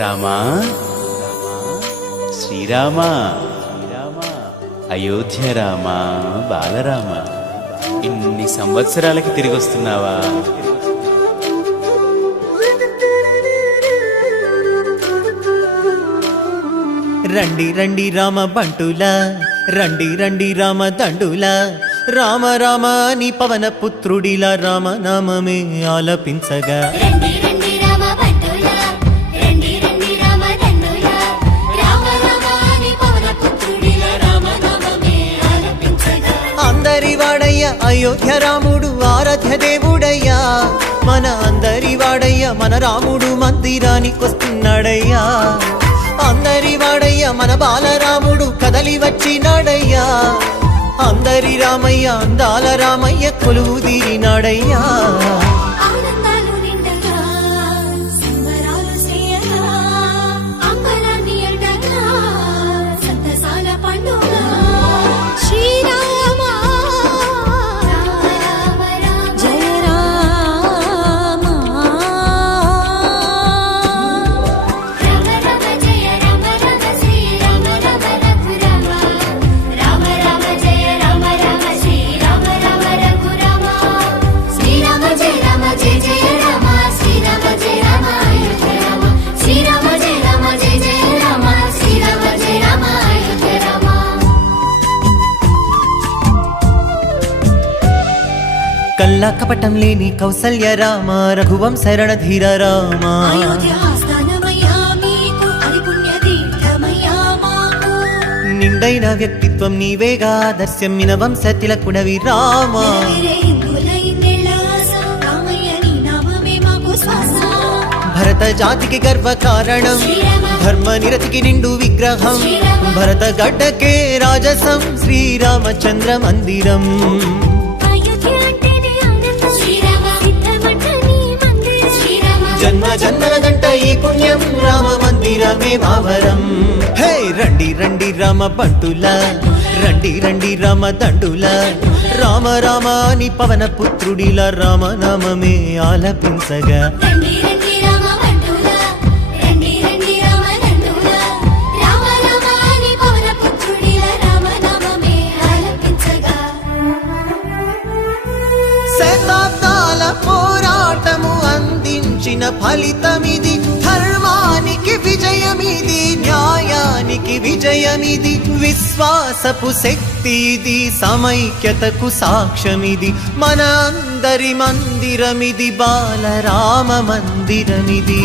రామా శ్రీరామా అయోధ్య రామా బాలరామ ఇన్ని సంవత్సరాలకి తిరిగి వస్తున్నావా? రండి రండి రామ బంటుల, రండి రండి రామ దండుల, రామ రామ నీ పవన పుత్రుడిలా రామ నామమే ఆలపించగా. రండి రండి రామ బంటుల, రండి రండి రామ దండుల, రామ రామ నీ పవన పుత్రుడిలా రామ నామమే ఆలపించగా. అందరి వాడయ్య అయోధ్య రాముడు ఆరాధ్య దేవుడయ్యా, మన అందరి వాడయ్య మన రాముడు మందిరానికొస్తున్నాడయ్యా. అందరి వాడయ్య మన బాలరాముడు కదలి వచ్చినాడయ్యా. అందరి రామయ్య అందాల రామయ్య కొలువు తీరినాడయ్యా. ఆనందాలు నిండగా సంబరాలు శ్రేయగా, అంబరాన్ని అండగా సంతసాల పండుగ. శ్రీరామ రామ రామ జయ రామ, రామ రామ జయ రామ రామ శ్రీ రామ రామ రఘురామ, రామ రామ జయ రామ రామ శ్రీ రామ రామ రఘురామ. శ్రీరామ జయ రామ జయ జయ రామ, శ్రీరామ జయ రామ అయోధ్య రామ, శ్రీరామ జయ రామ జయ జయ రామ, శ్రీరామ జయ రామ అయోధ్య రామ. కల్లా కపటం లేని కౌసల్య రామ, రఘువంశ రణధీర రామ. అయోధ్య ఆస్థానమయ్యా మీకు, అది పుణ్య తీర్థమయ్యా మాకు. నిండైన వ్యక్తిత్వం నీవేగా, దర్శమ్మిన వంశ తిలకుడవి రామ. నిరగిరే హిందుల ఇన్నేళ్ల ఆశ, రామయ్య నీ నామమే మాకు శ్వాస. భరత జాతికి గర్వ కారణం, శ్రీరామ ధర్మ నిరతికి నిండు విగ్రహం. శ్రీరామ భరత గడ్డకే రాజసం, శ్రీరామచంద్ర మందిరం. అయోధ్య అంటేనే ఆనందం, శ్రీరామ సిద్ధమంట నీ మందిరం. శ్రీరామ జన్మ జన్మలదంట ఈ పుణ్యం, రామ మందిరమే మావరం. హే రండి రండి రామ బంటుల, రండి రండి రామ దండుల, రామ రామ నీ పవన పుత్రుడిలా రామ నామమే ఆలపించగా. రండి రండి రామ బంటుల, రండి రండి రామ దండుల, రామ రామ నీ పవన పుత్రుడిలా రామ నామమే ఆలపించగా. శతాబ్దాల పోరాటము అందించిన ఫలితమిది, ధర్మానికి విజయమిది, న్యాయానికి విజయమిది, విశ్వాసపు శక్తి ఇది, సమైక్యతకు సాక్ష్యమిది, మన అందరి మందిరమిది, బాలరామ మందిరమిది.